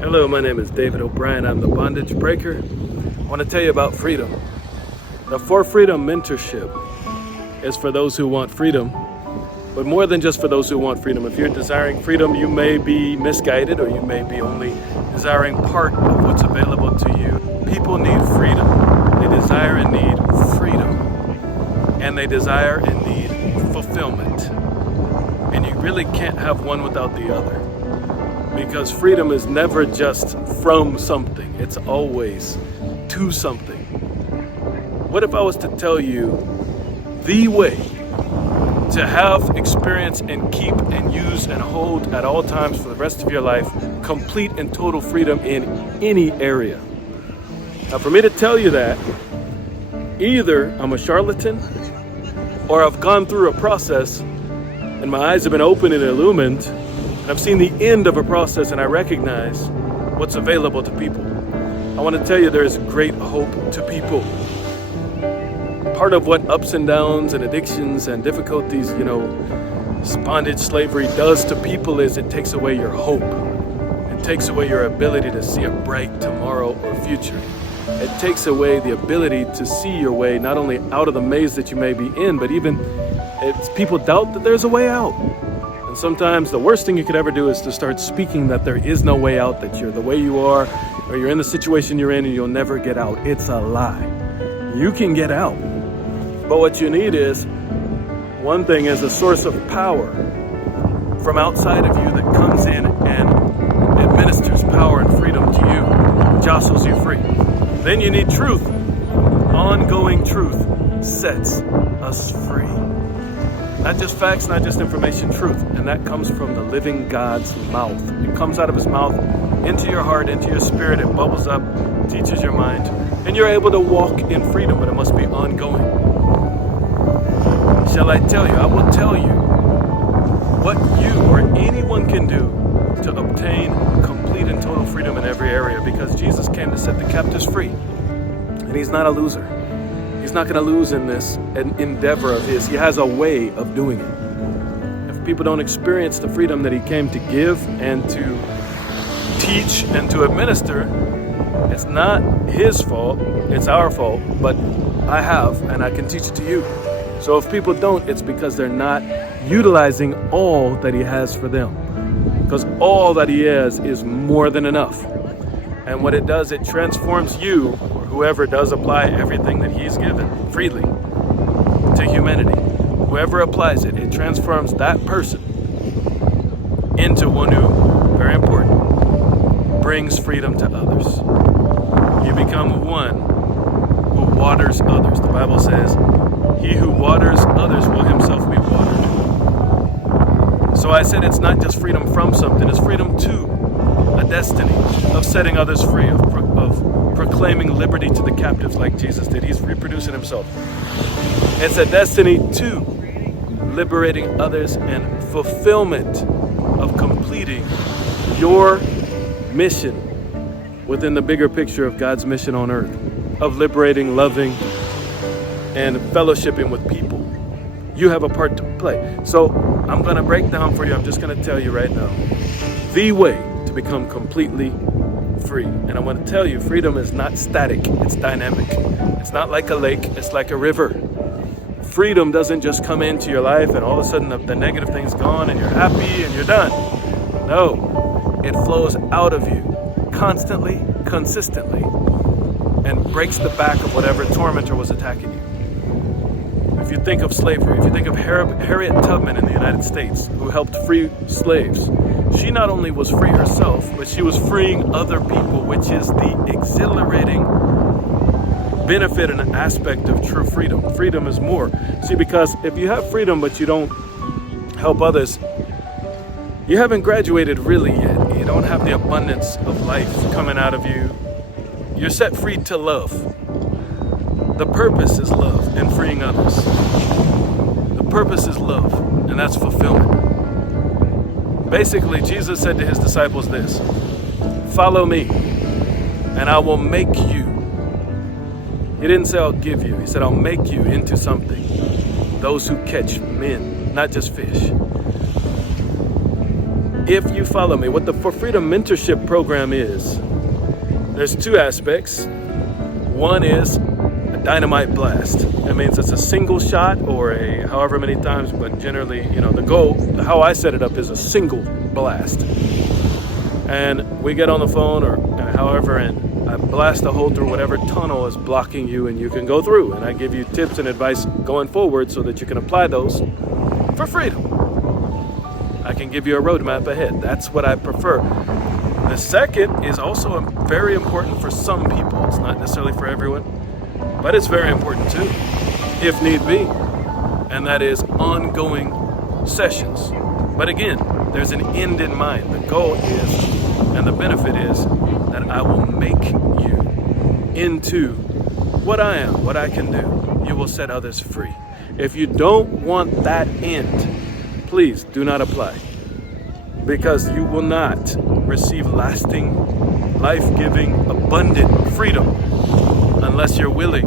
Hello, my name is David O'Brien. I'm the bondage breaker. I want to tell you about freedom. The Freedom Mentorship is for those who want freedom, but more than just for those who want freedom. If you're desiring freedom, you may be misguided, or you may be only desiring part of what's available to you. People need freedom. They desire and need freedom, and they desire and need fulfillment. And you really can't have one without the other, because freedom is never just from something, it's always to something. What if I was to tell you the way to have, experience, and keep and use and hold at all times for the rest of your life complete and total freedom in any area? Now, for me to tell you that, either I'm a charlatan or I've gone through a process and my eyes have been opened and illumined. I've seen the end of a process and I recognize what's available to people. I want to tell you there's great hope to people. Part of what ups and downs and addictions and difficulties, bondage, slavery does to people is it takes away your hope. It takes away your ability to see a bright tomorrow or future. It takes away the ability to see your way not only out of the maze that you may be in, but even people doubt that there's a way out. And sometimes the worst thing you could ever do is to start speaking that there is no way out, that you're the way you are, or you're in the situation you're in and you'll never get out. It's a lie. You can get out. But what you need is, one thing is a source of power from outside of you that comes in and administers power and freedom to you, jostles you free. Then you need truth. Ongoing truth sets us free. Not just facts, not just information, truth. And that comes from the living God's mouth. It comes out of his mouth into your heart, into your spirit. It bubbles up, teaches your mind. And you're able to walk in freedom, but it must be ongoing. Shall I tell you? I will tell you what you or anyone can do to obtain complete and total freedom in every area, because Jesus came to set the captives free. And he's not a loser. He's not going to lose in this endeavor of his. He has a way of doing it. If people don't experience the freedom that he came to give and to teach and to administer, it's not his fault, it's our fault, but I have, and I can teach it to you. So if people don't, it's because they're not utilizing all that he has for them. Because all that he has is more than enough. And what it does, it transforms you, or whoever does apply everything that he's given freely to humanity. Whoever applies it, it transforms that person into one who, very important, brings freedom to others. You become one who waters others. The Bible says, he who waters others will himself be watered. So I said it's not just freedom from something, it's freedom to a destiny of setting others free, of proclaiming liberty to the captives like Jesus did. He's reproducing himself. It's a destiny to liberating others and fulfillment of completing your mission within the bigger picture of God's mission on earth, of liberating, loving, and fellowshipping with people. You have a part to play. So I'm going to break down for you, I'm just going to tell you right now, the way to become completely free. And I want to tell you, freedom is not static, it's dynamic. It's not like a lake, it's like a river. Freedom doesn't just come into your life and all of a sudden the negative thing's gone and you're happy and you're done. No, it flows out of you constantly, consistently, and breaks the back of whatever tormentor was attacking you. If you think of slavery, if you think of Harriet Tubman in the United States, who helped free slaves, she not only was free herself, but she was freeing other people, which is the exhilarating benefit and aspect of true freedom. Freedom is more. See, because if you have freedom but you don't help others, you haven't graduated really yet. You don't have the abundance of life coming out of you. You're set free to love. The purpose is love and freeing others. The purpose is love, and that's fulfillment. Basically, Jesus said to his disciples this: follow me, and I will make you. He didn't say I'll give you. He said I'll make you into something. Those who catch men, not just fish. if you follow me. What the For Freedom Mentorship program is, there's two aspects. One is a dynamite blast. That means it's a single shot or a however many times, but generally, the goal, how I set it up is a single blast. And we get on the phone or however, and I blast a hole through whatever tunnel is blocking you, and you can go through. And I give you tips and advice going forward so that you can apply those for freedom. I can give you a roadmap ahead. That's what I prefer. The second is also very important for some people. It's not necessarily for everyone, but it's very important too, if need be. And that is ongoing sessions. But again, there's an end in mind. The goal is, and the benefit is, that I will make you into what I am, what I can do. You will set others free. If you don't want that end, please do not apply, because you will not receive lasting, life-giving, abundant freedom unless you're willing,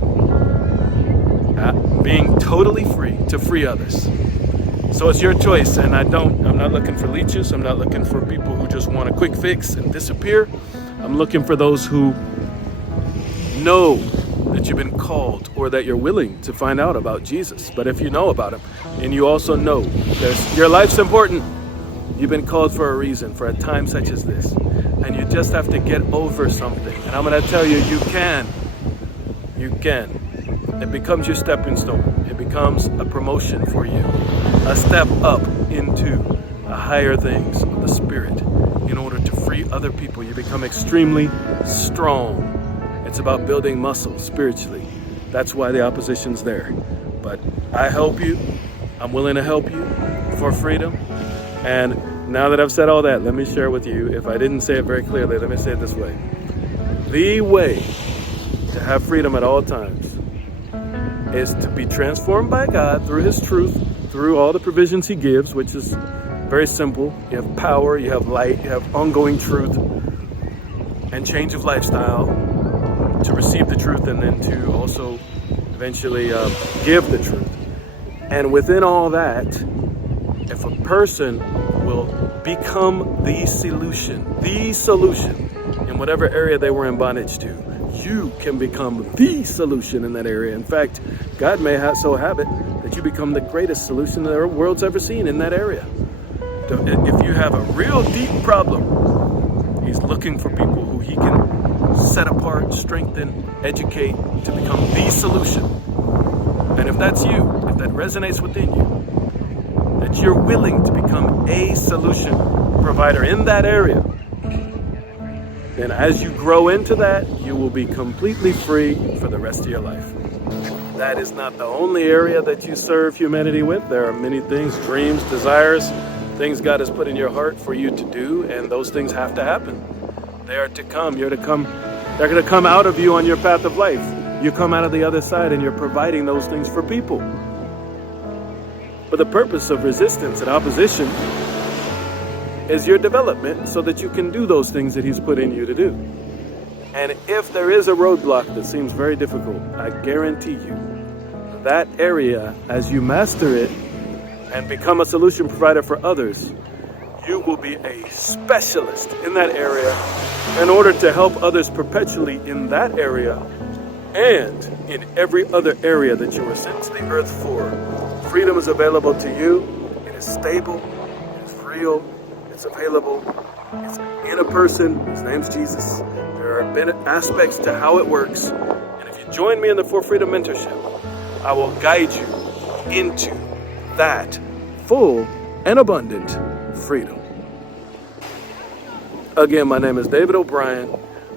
being totally free to free others. So it's your choice, and I'm not looking for leeches. I'm not looking for people who just want a quick fix and disappear. I'm looking for those who know that you've been called or that you're willing to find out about Jesus. But if you know about him and you also know your life's important, you've been called for a reason, for a time such as this, and you just have to get over something. And I'm going to tell you, you can. It becomes your stepping stone. It becomes a promotion for you, a step up into the higher things of the Spirit in order to free other people. You become extremely strong. It's about building muscle spiritually. That's why the opposition's there. But I help you. I'm willing to help you for freedom. And now that I've said all that, let me share with you, if I didn't say it very clearly, let me say it this way. The way to have freedom at all times is to be transformed by God through his truth, through all the provisions he gives, which is very simple. You have power, you have light, you have ongoing truth, and change of lifestyle to receive the truth and then to also eventually give the truth. And within all that, if a person will become the solution in whatever area they were in bondage to, you can become the solution in that area. In fact, God may so have it that you become the greatest solution the world's ever seen in that area. If you have a real deep problem, he's looking for people who he can set apart, strengthen, educate to become the solution. And if that's you, if that resonates within you, that you're willing to become a solution provider in that area, then as you grow into that, you will be completely free for the rest of your life. That is not the only area that you serve humanity with. There are many things, dreams, desires, things God has put in your heart for you to do, and those things have to happen. They are to come. They're going to come out of you on your path of life. You come out of the other side and you're providing those things for people. But the purpose of resistance and opposition is your development so that you can do those things that he's put in you to do. And if there is a roadblock that seems very difficult, I guarantee you that area, as you master it and become a solution provider for others, you will be a specialist in that area in order to help others perpetually in that area and in every other area that you were sent to the earth for. Freedom is available to you. It is stable. It is real. It's available. It's in a person. His name's Jesus. There are aspects to how it works. And if you join me in the For Freedom Mentorship, I will guide you into that full and abundant freedom. Again, my name is David O'Brien.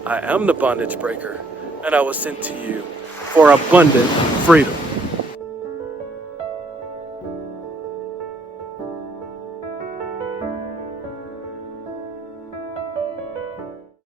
I am the bondage breaker, and I was sent to you for abundant freedom.